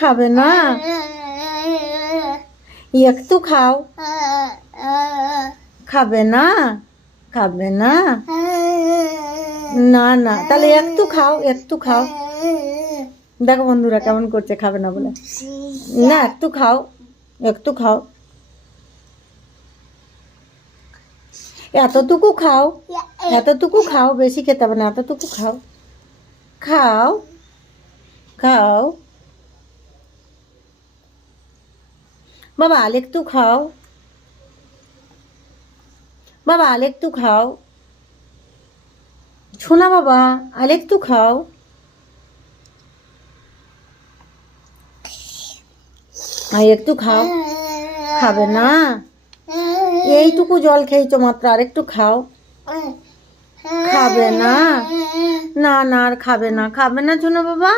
খাবে না? একটু খাও। খাবে না? খাবে না? না না, তাহলে একটু খাও, একটু খাও। দেখো বন্ধুরা কেমন করছে, খাবে না বলে। না, একটু খাও, একটু খাও, এতটুকু খাও, এতটুকু খাও, বেশি খেতে হবে না, এতটুকু খাও। খাও খাও বাবা, আরেকটু খাও। বাবা আরেকটু খাও। শোনা বাবা, আরেকটু খাও। আর একটু খাও। খাবে না? এইটুকু জল খেয়েছো মাত্র, আরেকটু খাও। খাবে না? না না, আর খাবে না, খাবে না শোনা বাবা।